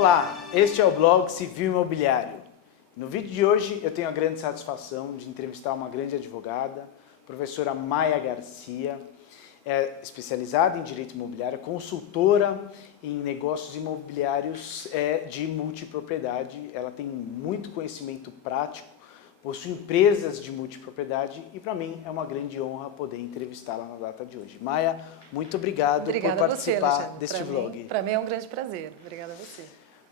Olá, este é o blog Civil Imobiliário. No vídeo de hoje eu tenho a grande satisfação de entrevistar uma grande advogada, professora Maia Garcia, especializada em direito imobiliário, consultora em negócios imobiliários de multipropriedade. Ela tem muito conhecimento prático, possui empresas de multipropriedade e para mim é uma grande honra poder entrevistá-la na data de hoje. Maia, muito obrigado por participar deste vlog. Para mim é um grande prazer. Obrigada a você.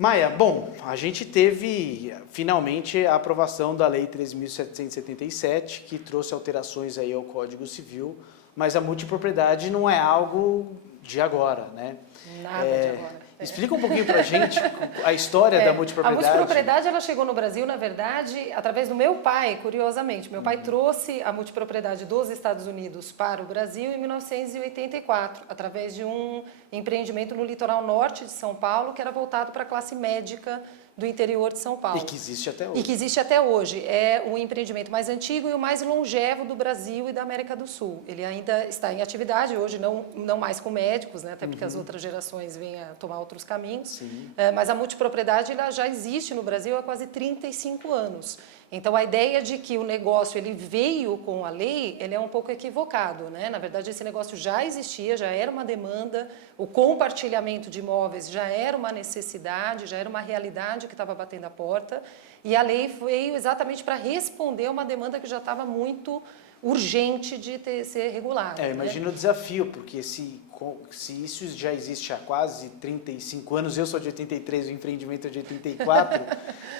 Maia, bom, a gente teve finalmente a aprovação da Lei 3.777, que trouxe alterações aí ao Código Civil, mas a multipropriedade não é algo de agora, né? Nada de agora. Explica um pouquinho pra gente a história da multipropriedade. A multipropriedade ela chegou no Brasil, na verdade, através do meu pai, curiosamente. Meu pai trouxe a multipropriedade dos Estados Unidos para o Brasil em 1984, através de um empreendimento no litoral norte de São Paulo, que era voltado para a classe médica do interior de São Paulo. E que existe até hoje. E que existe até hoje. É o empreendimento mais antigo e o mais longevo do Brasil e da América do Sul. Ele ainda está em atividade, hoje não mais com médicos, né? Até porque as outras gerações vêm a tomar outros caminhos. Mas a multipropriedade ela já existe no Brasil há quase 35 anos. Então, a ideia de que o negócio ele veio com a lei, ele é um pouco equivocado, né? Na verdade, esse negócio já existia, já era uma demanda, o compartilhamento de imóveis já era uma necessidade, já era uma realidade que estava batendo a porta, e a lei veio exatamente para responder a uma demanda que já estava muito urgente de ser regulada. Imagina o desafio, porque se isso já existe há quase 35 anos, eu sou de 83, o empreendimento é de 84,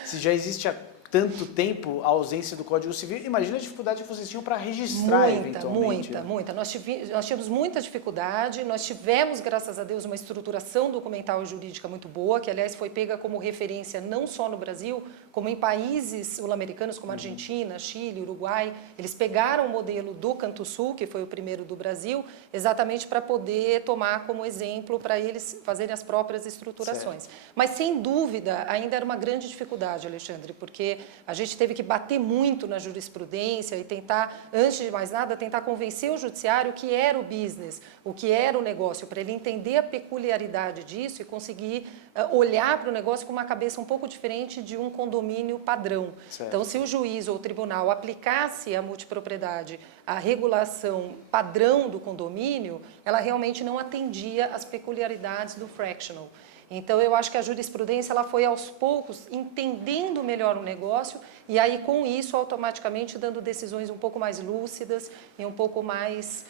se já existe há tanto tempo a ausência do Código Civil, imagina a dificuldade que vocês tinham para registrar eventualmente. Muita. Nós tínhamos muita dificuldade, nós tivemos, graças a Deus, uma estruturação documental e jurídica muito boa, que, aliás, foi pega como referência não só no Brasil, como em países sul-americanos como Argentina, Chile, Uruguai. Eles pegaram o modelo do Canto Sul, que foi o primeiro do Brasil, exatamente para poder tomar como exemplo para eles fazerem as próprias estruturações. Certo. Mas, sem dúvida, ainda era uma grande dificuldade, Alexandre, porque a gente teve que bater muito na jurisprudência e tentar, antes de mais nada, tentar convencer o judiciário o que era o business, o que era o negócio, para ele entender a peculiaridade disso e conseguir olhar para o negócio com uma cabeça um pouco diferente de um condomínio padrão. Certo. Então, se o juiz ou o tribunal aplicasse a multipropriedade, a regulação padrão do condomínio, ela realmente não atendia às peculiaridades do fractional. Então, eu acho que a jurisprudência ela foi, aos poucos, entendendo melhor o negócio e aí, com isso, automaticamente dando decisões um pouco mais lúcidas e um pouco mais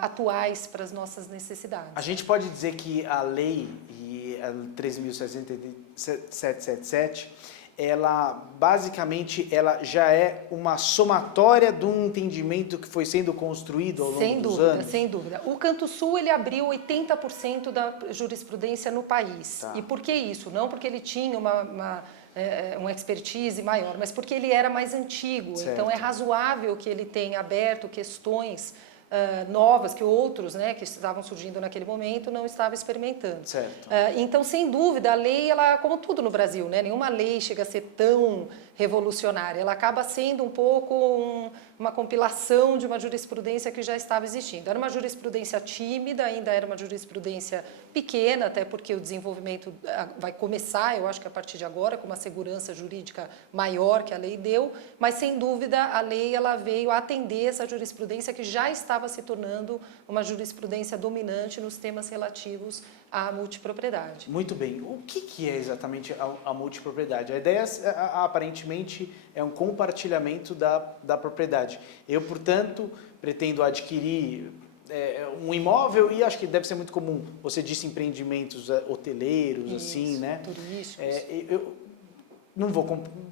atuais para as nossas necessidades. A gente pode dizer que a lei, a 13.777, ela basicamente já é uma somatória de um entendimento que foi sendo construído ao longo dos anos? Sem dúvida. O Canto Sul ele abriu 80% da jurisprudência no país. Tá. E por que isso? Não porque ele tinha uma expertise maior, mas porque ele era mais antigo. Certo. Então é razoável que ele tenha aberto questões novas que outros, né, que estavam surgindo naquele momento, não estavam experimentando. Certo. Então, sem dúvida, a lei, ela, como tudo no Brasil, né, nenhuma lei chega a ser tão revolucionária, ela acaba sendo um pouco uma compilação de uma jurisprudência que já estava existindo. Era uma jurisprudência tímida, ainda era uma jurisprudência pequena, até porque o desenvolvimento vai começar, eu acho que a partir de agora, com uma segurança jurídica maior que a lei deu, mas sem dúvida a lei ela veio atender essa jurisprudência que já estava se tornando uma jurisprudência dominante nos temas relativos à multipropriedade. Muito bem. O que é exatamente a multipropriedade? A ideia, aparentemente, é um compartilhamento da propriedade. Eu, portanto, pretendo adquirir um imóvel e acho que deve ser muito comum. Você disse empreendimentos hoteleiros, isso, assim, né? Turísticos. Eu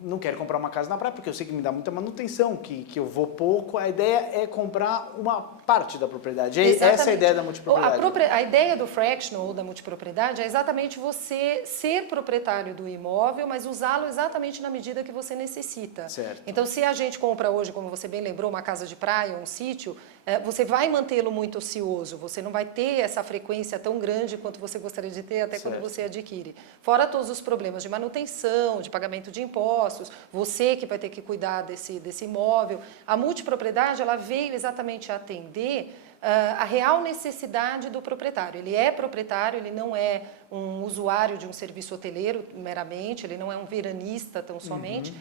não quero comprar uma casa na praia porque eu sei que me dá muita manutenção, que eu vou pouco. A ideia é comprar uma parte da propriedade. Exatamente. Essa é a ideia da multipropriedade. A ideia do fractional ou da multipropriedade é exatamente você ser proprietário do imóvel, mas usá-lo exatamente na medida que você necessita. Certo. Então, se a gente compra hoje, como você bem lembrou, uma casa de praia ou um sítio, você vai mantê-lo muito ocioso, você não vai ter essa frequência tão grande quanto você gostaria de ter até certo. Quando você adquire. Fora todos os problemas de manutenção, de pagamento de impostos, você que vai ter que cuidar desse imóvel. A multipropriedade ela veio exatamente a atender a real necessidade do proprietário. Ele é proprietário, ele não é um usuário de um serviço hoteleiro meramente, ele não é um veranista tão somente,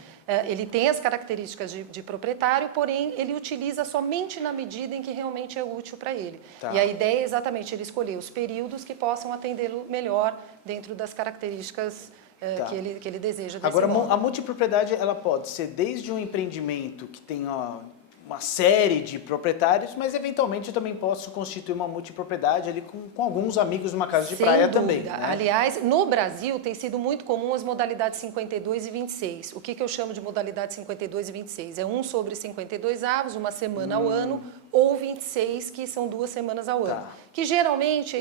ele tem as características de proprietário, porém ele utiliza somente na medida em que realmente é útil para ele. Tá. E a ideia é exatamente ele escolher os períodos que possam atendê-lo melhor dentro das características Tá. que ele deseja desse Agora, imóvel. a multipropriedade, ela pode ser desde um empreendimento que tem uma série de proprietários, mas eventualmente eu também posso constituir uma multipropriedade ali com alguns amigos numa casa de Sem praia dúvida. também. Né? Aliás, no Brasil tem sido muito comum as modalidades 52 e 26. O que eu chamo de modalidade 52 e 26? É 1 sobre 52 avos, uma semana ao ano, ou 26, que são 2 semanas ao ano. Que geralmente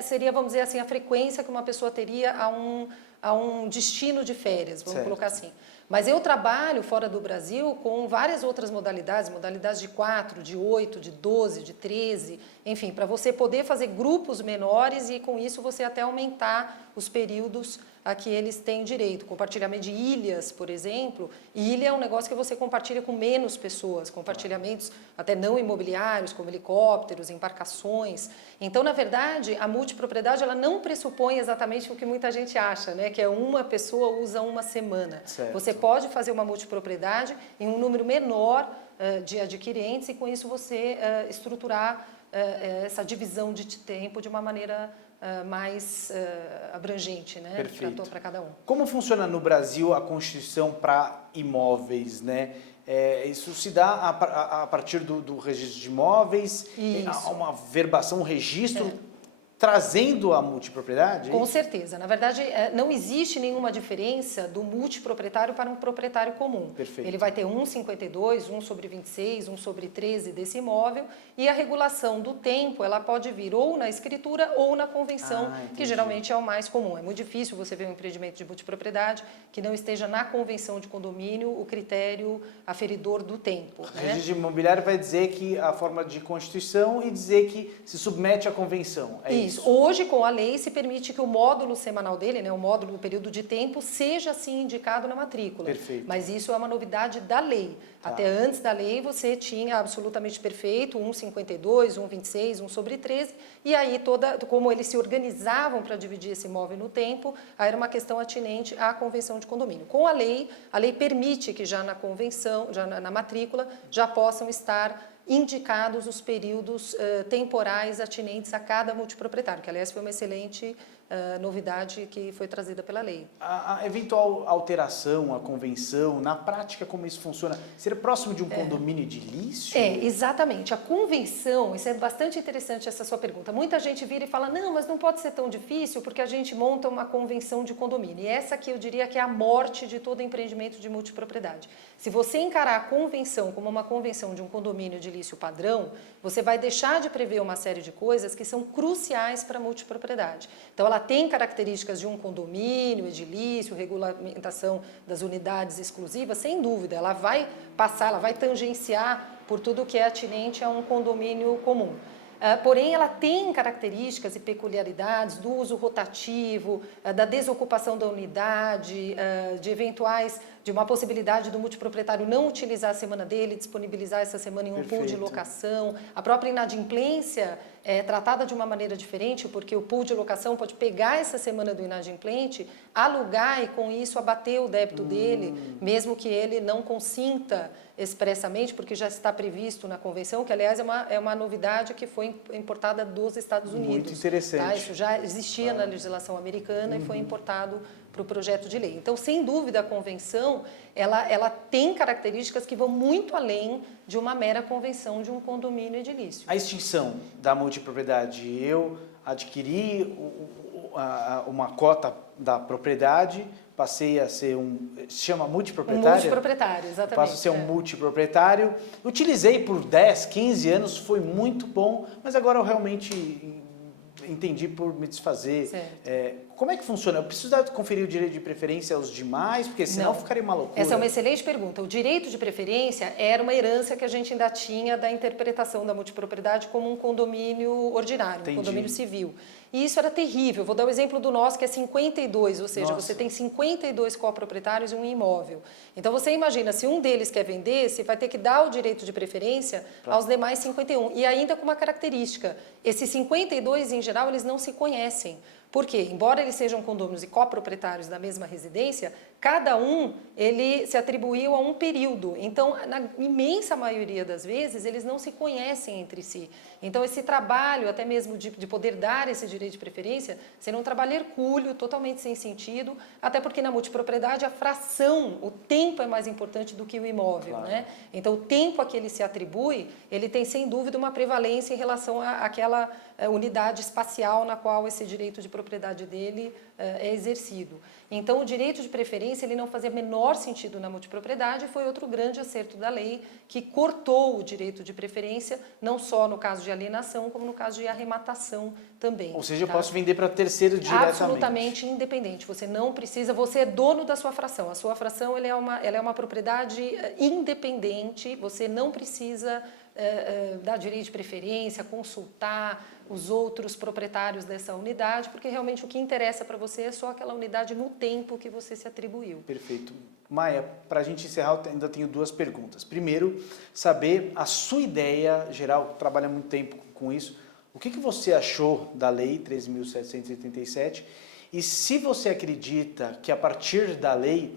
seria, vamos dizer assim, a frequência que uma pessoa teria a um destino de férias, vamos colocar assim. Mas eu trabalho fora do Brasil com várias outras modalidades, modalidades de 4, de 8, de 12, de 13, enfim, para você poder fazer grupos menores e com isso você até aumentar os períodos a que eles têm direito. Compartilhamento de ilhas, por exemplo. Ilha é um negócio que você compartilha com menos pessoas, compartilhamentos até não imobiliários, como helicópteros, embarcações. Então, na verdade, a multipropriedade ela não pressupõe exatamente o que muita gente acha, né? Que é uma pessoa usa uma semana. Certo. Você pode fazer uma multipropriedade em um número menor de adquirentes e com isso você estruturar essa divisão de tempo de uma maneira mais abrangente, né, para cada um. Como funciona no Brasil a constituição para imóveis, né? Isso se dá a partir do registro de imóveis, há uma verbação, um registro trazendo a multipropriedade? Com certeza. Na verdade, não existe nenhuma diferença do multiproprietário para um proprietário comum. Perfeito. Ele vai ter 1/52, 1 sobre 26, 1 sobre 13 desse imóvel e a regulação do tempo ela pode vir ou na escritura ou na convenção, que geralmente é o mais comum. É muito difícil você ver um empreendimento de multipropriedade que não esteja na convenção de condomínio o critério aferidor do tempo. O registro imobiliário vai dizer que a forma de constituição e dizer que se submete à convenção. Isso. Hoje, com a lei, se permite que o módulo semanal dele, né, o módulo do período de tempo, seja assim indicado na matrícula. Perfeito. Mas isso é uma novidade da lei. Até antes da lei, você tinha absolutamente perfeito 1/52, 1/26, 1 sobre 13, e aí como eles se organizavam para dividir esse imóvel no tempo, aí era uma questão atinente à convenção de condomínio. Com a lei permite que já na convenção, já na matrícula, já possam estar indicados os períodos temporais atinentes a cada multiproprietário, que aliás foi uma excelente novidade que foi trazida pela lei. A eventual alteração, a convenção, na prática como isso funciona? Seria próximo de um condomínio edilício? Exatamente. A convenção, isso é bastante interessante essa sua pergunta. Muita gente vira e fala, não, mas não pode ser tão difícil porque a gente monta uma convenção de condomínio. E essa aqui eu diria que é a morte de todo empreendimento de multipropriedade. Se você encarar a convenção como uma convenção de um condomínio edilício padrão, você vai deixar de prever uma série de coisas que são cruciais para a multipropriedade. Então, ela tem características de um condomínio edilício, regulamentação das unidades exclusivas, sem dúvida. Ela vai passar, ela vai tangenciar por tudo que é atinente a um condomínio comum. Porém, ela tem características e peculiaridades do uso rotativo, da desocupação da unidade, de uma possibilidade do multiproprietário não utilizar a semana dele, disponibilizar essa semana em um pool de locação. A própria inadimplência é tratada de uma maneira diferente, porque o pool de locação pode pegar essa semana do inadimplente, alugar e com isso abater o débito dele, mesmo que ele não consinta expressamente, porque já está previsto na convenção, que aliás é uma novidade que foi importada dos Estados Unidos. Muito interessante. Tá? Isso já existia na legislação americana e foi importado para o projeto de lei. Então, sem dúvida, a convenção ela tem características que vão muito além de uma mera convenção de um condomínio edilício. A extinção da multipropriedade. Eu adquiri uma cota da propriedade, passei a ser se chama multiproprietário? Multiproprietário, exatamente. Passo a ser um multiproprietário. Utilizei por 10, 15 anos, foi muito bom, mas agora eu realmente entendi por me desfazer. Como é que funciona? Eu preciso conferir o direito de preferência aos demais, porque senão ficaria uma loucura. Essa é uma excelente pergunta. O direito de preferência era uma herança que a gente ainda tinha da interpretação da multipropriedade como um condomínio ordinário, um condomínio civil. e isso era terrível. Vou dar o exemplo do nosso, que é 52, ou seja, Nossa. você tem 52 coproprietários em um imóvel. Então você imagina, se um deles quer vender, você vai ter que dar o direito de preferência aos demais 51. E ainda com uma característica, esses 52, em geral, eles não se conhecem. Por quê? Embora eles sejam condôminos e coproprietários da mesma residência, cada um ele se atribuiu a um período. Então, na imensa maioria das vezes, eles não se conhecem entre si. Então, esse trabalho, até mesmo de poder dar esse direito de preferência, será um trabalho hercúleo, totalmente sem sentido, até porque na multipropriedade a fração, o tempo é mais importante do que o imóvel, Claro. né? Então, o tempo a que ele se atribui, ele tem sem dúvida uma prevalência em relação àquela unidade espacial na qual esse direito de propriedade dele é exercido. Então, o direito de preferência ele não fazia menor sentido na multipropriedade e foi outro grande acerto da lei que cortou o direito de preferência, não só no caso de alienação, como no caso de arrematação também. Ou seja, eu tá? posso vender para terceiro diretamente. Absolutamente independente. Você não precisa, você é dono da sua fração. A sua fração ela é uma propriedade independente, você não precisa dar direito de preferência, consultar os outros proprietários dessa unidade, porque realmente o que interessa para você é só aquela unidade no tempo que você se atribuiu. Perfeito. Maia, para a gente encerrar, eu ainda tenho duas perguntas. Primeiro, saber a sua ideia geral, trabalha muito tempo com isso, o que você achou da Lei 13.787 e se você acredita que a partir da lei,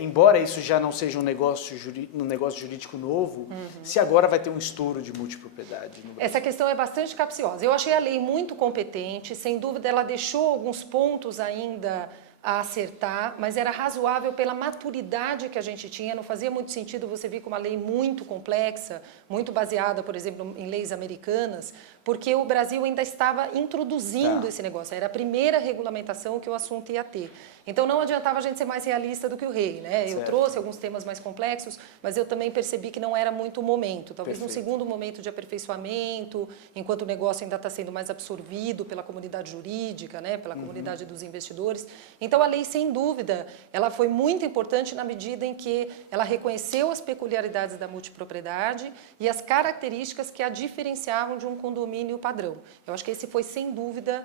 embora isso já não seja um negócio jurídico novo, se agora vai ter um estouro de multipropriedade no Brasil. Essa questão é bastante capciosa. Eu achei a lei muito competente, sem dúvida ela deixou alguns pontos ainda a acertar, mas era razoável pela maturidade que a gente tinha, não fazia muito sentido você vir com uma lei muito complexa, muito baseada, por exemplo, em leis americanas, porque o Brasil ainda estava introduzindo esse negócio, era a primeira regulamentação que o assunto ia ter. Então não adiantava a gente ser mais realista do que o rei, né? Eu trouxe alguns temas mais complexos, mas eu também percebi que não era muito o momento. Talvez num segundo momento de aperfeiçoamento, enquanto o negócio ainda está sendo mais absorvido pela comunidade jurídica, né? Pela comunidade dos investidores. Então a lei, sem dúvida, ela foi muito importante na medida em que ela reconheceu as peculiaridades da multipropriedade e as características que a diferenciavam de um condomínio padrão. Eu acho que esse foi, sem dúvida,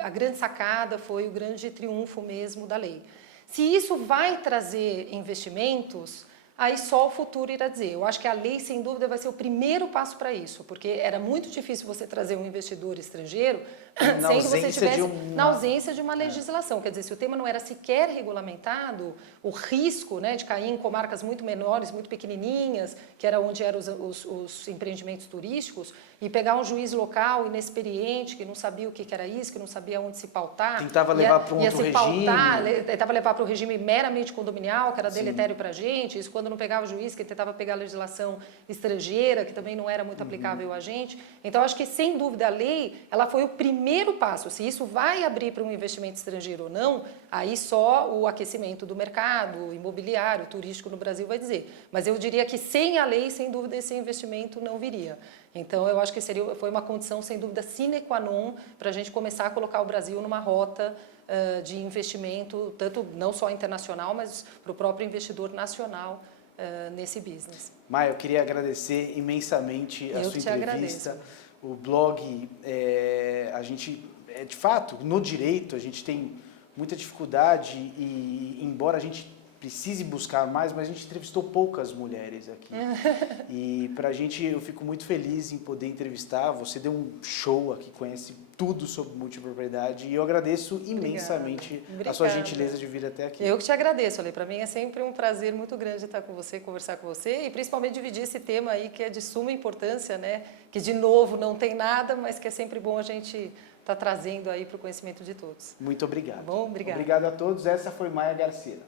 a grande sacada, foi o grande triunfo mesmo da lei. Se isso vai trazer investimentos, aí só o futuro irá dizer. Eu acho que a lei, sem dúvida, vai ser o primeiro passo para isso, porque era muito difícil você trazer um investidor estrangeiro sem que você estivesse na ausência de uma legislação. Quer dizer, se o tema não era sequer regulamentado, o risco, né, de cair em comarcas muito menores, muito pequenininhas, que era onde eram os empreendimentos turísticos, e pegar um juiz local inexperiente, que não sabia o que era isso, que não sabia onde se pautar. Tentava levar para um outro regime. Tentava levar para o regime meramente condominial, que era deletério para a gente. Isso quando não pegava o juiz, que tentava pegar a legislação estrangeira, que também não era muito aplicável a gente. Então, acho que, sem dúvida, a lei ela foi o primeiro passo. Se isso vai abrir para um investimento estrangeiro ou não, aí só o aquecimento do mercado imobiliário, turístico no Brasil vai dizer. Mas eu diria que sem a lei, sem dúvida, esse investimento não viria. Então, eu acho que foi uma condição, sem dúvida, sine qua non para a gente começar a colocar o Brasil numa rota de investimento, tanto não só internacional, mas para o próprio investidor nacional nesse business. Maia, eu queria agradecer imensamente a sua entrevista. Agradeço. O blog, a gente, de fato, no direito, a gente tem muita dificuldade e, embora a gente precise buscar mais, mas a gente entrevistou poucas mulheres aqui. E pra gente, eu fico muito feliz em poder entrevistar. Você deu um show aqui, conhece tudo sobre multipropriedade e eu agradeço imensamente a sua gentileza de vir até aqui. Eu que te agradeço, Ale. Para mim é sempre um prazer muito grande estar com você, conversar com você e principalmente dividir esse tema aí que é de suma importância, né? Que de novo não tem nada, mas que é sempre bom a gente estar trazendo aí para o conhecimento de todos. Muito obrigado. Bom, obrigado. Obrigado a todos. Essa foi Maia Garcia.